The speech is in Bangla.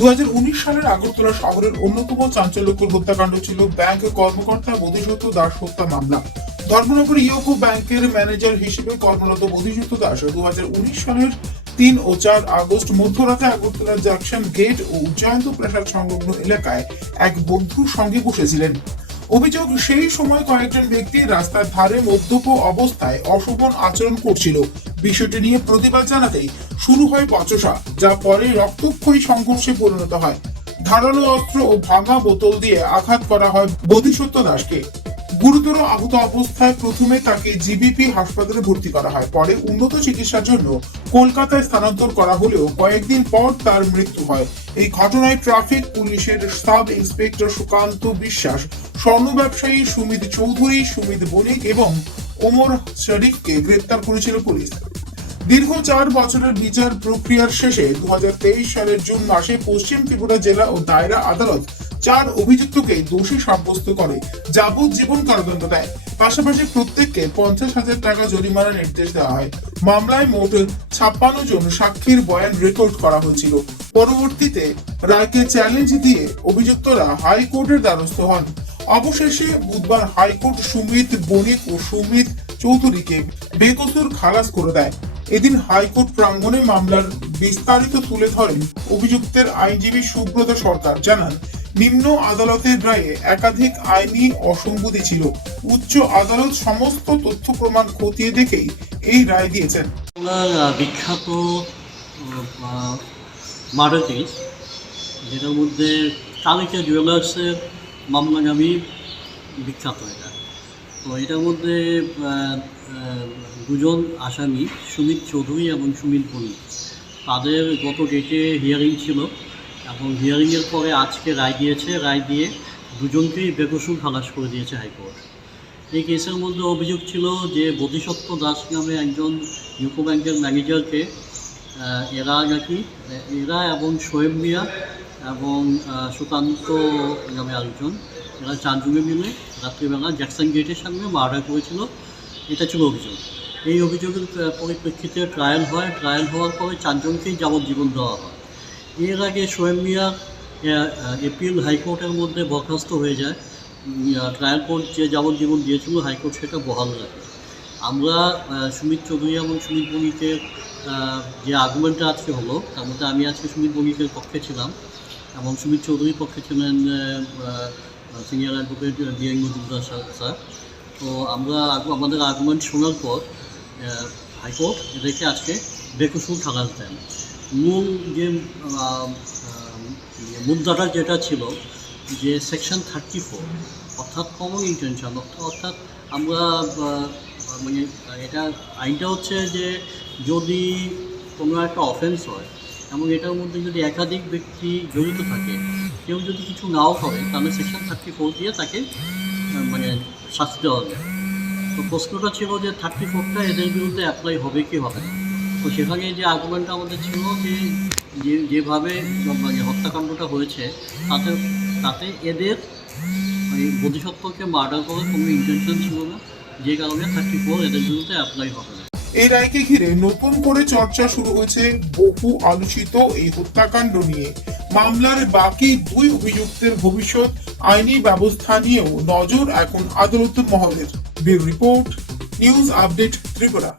2019 সালের আগরতলা শহরের অন্যতম চাঞ্চল্যকর হত্যাকাণ্ড ছিল ব্যাংক কর্মকর্তা বোধিসত্ত্ব দাস হত্যা মামলা। ধর্মনগর ইউকো ব্যাংকের ম্যানেজার হিসেবে কর্মরত বোধিসত্ত্ব দাস 2019 সালের 3 ও 4 আগস্ট মধ্যরাতে আগরতলা জাংশন গেট ও উজ্জয়ন্ত প্রাসাদ সংলগ্ন এলাকায় এক বন্ধুর সঙ্গে বসেছিলেন। অভিযোগ, সেই সময় কয়েকজন ব্যক্তি রাস্তার ধারে মদ্যপ অবস্থায় অশোভন আচরণ করছিল। বিষয়টি নিয়ে প্রতিবাদ জানাতেই শুরু হয় বচসা, যা পরে রক্তক্ষয়ী সংঘর্ষে পরিণত হয়। ধারালো অস্ত্র ও ভাঙা বোতল দিয়ে আঘাত করা হয় বোধিসত্ত্ব দাসকে। গুরুতর আহত অবস্থায় প্রথমে তাকে জিবিপি হাসপাতালে ভর্তি করা হয়, পরে উন্নত চিকিৎসার জন্য কলকাতায় স্থানান্তর করা হলেও কয়েকদিন পর তার মৃত্যু হয়। এই ঘটনায় ট্রাফিক পুলিশের সাব ইন্সপেক্টর সুকান্ত বিশ্বাস, স্বর্ণ ব্যবসায়ী সুমিত চৌধুরী, সুমিত বণিক এবং ওমর শরীফকে গ্রেপ্তার করেছিল পুলিশ। দীর্ঘ 4 বছরের বিচার প্রক্রিয়ার শেষে 2023 সালের জুন মাসে পশ্চিম ত্রিপুরা জেলা ও দায়রা আদালত 4 অভিযুক্তকে দোষী সাব্যস্ত করে যাবজ্জীবন কারাদণ্ড দেয়। পাশাপাশি প্রত্যেককে 50,000 টাকা জরিমানার নির্দেশ দেওয়া হয়। মামলায় মোট 56 জন সাক্ষীর বয়ান রেকর্ড করা হয়েছিল। পরবর্তীতে রায়কে চ্যালেঞ্জ দিয়ে অভিযুক্তরা হাইকোর্টের দ্বারস্থ হন। অবশেষে বুধবার হাইকোর্ট সুমিত বণিক ও সুমিত চৌধুরীকে বেকসুর খালাস করে দেয়। এদিন হাইকোর্ট প্রাঙ্গণে মামলার বিস্তারিত তুলে ধরেন অভিযুক্তের আইনজীবী সুব্রত সরকার। জানান, নিম্ন আদালতের রায়ে একাধিক আইনি অসঙ্গতি ছিল। উচ্চ আদালত সমস্ত তথ্য প্রমাণ খতিয়ে দেখেই এই রায় দিয়েছেন। বিখ্যাত মার্ডার কেস, যেটার মধ্যে কালিকা জুয়েলার্সের মামলাগামী বিখ্যাত এটা। তো এটার মধ্যে দুজন আসামি, সুমিত চৌধুরী এবং সুমিত বণিক, তাদের গত ডেটে হিয়ারিং ছিল এবং হিয়ারিংয়ের পরে আজকে রায় দিয়েছে। রায় দিয়ে দুজনকেই বেকসুর খালাস করে দিয়েছে হাইকোর্ট। এই কেসের মধ্যে অভিযোগ ছিল যে বোধিসত্ত্ব দাস নামে একজন ইউকো ব্যাংকের ম্যানেজারকে এরা এবং শোয়েব মিয়া এবং সুকান্ত নামে আরেকজন, এরা 4 জনে মিলে রাত্রিবেলা জ্যাকসন গেটের সামনে মার্ডার করেছিল। এটা ছিল অভিযোগ। এই অভিযোগের পরিপ্রেক্ষিতে ট্রায়াল হয়। ট্রায়াল হওয়ার পরে 4 জনকেই যাবজ্জীবন দেওয়া হয়। এর আগে শোয়েব মিয়া এপিল হাইকোর্টের মধ্যে বরখাস্ত হয়ে যায়। ট্রায়াল কোর্ট যে যাবজ্জীবন দিয়েছিল হাইকোর্ট সেটা বহাল রাখে। আমরা সুমিত চৌধুরী এবং সুমিত বণিকের যে আর্গুমেন্টটা আজকে হলো, তার মধ্যে আমি আজকে সুমিত বণিকের পক্ষে ছিলাম এবং সুমিত চৌধুরীর পক্ষে ছিলেন senior advocate DI Majumdar sir. তো আমরা আমাদের আর্গুমেন্ট শোনার পর হাইকোর্ট এদেরকে আজকে বেকসুর খালাস দেন। মূল যে মুদ্রাটা যেটা ছিল যে সেকশন 34, অর্থাৎ কমন ইন্টেনশন, অর্থাৎ আমরা মানে এটা আইনটা হচ্ছে যে যদি কোনো একটা অফেন্স হয় এবং এটার মধ্যে যদি একাধিক ব্যক্তি জড়িত থাকে, কেউ যদি কিছু নাও করে, তাহলে সেকশন 34 দিয়ে তাকে মানে শাস্তি দেওয়া যায়। তো প্রশ্নটা ছিল যে 34টা এদের বিরুদ্ধে অ্যাপ্লাই হবে কি হবে না। তো সেখানে যে আর্গুমেন্টটা আমাদের ছিল যে যেভাবে মানে হত্যাকাণ্ডটা হয়েছে তাতে এদের মানে বোধিসত্ত্বকে মার্ডার করার কোনো ইন্টেনশন ছিল না, যে কারণে 34 এদের বিরুদ্ধে অ্যাপ্লাই হবে না। এই রায়কে ঘিরে নতুন করে চর্চা শুরু হয়েছে বহু আলোচিত এই হত্যাকাণ্ড নিয়ে। মামলার বাকি 2 অভিযুক্তের ভবিষ্যৎ আইনি ব্যবস্থা নিয়েও নজর এখন আদালত মহলের। Bureau report, news update Tripura.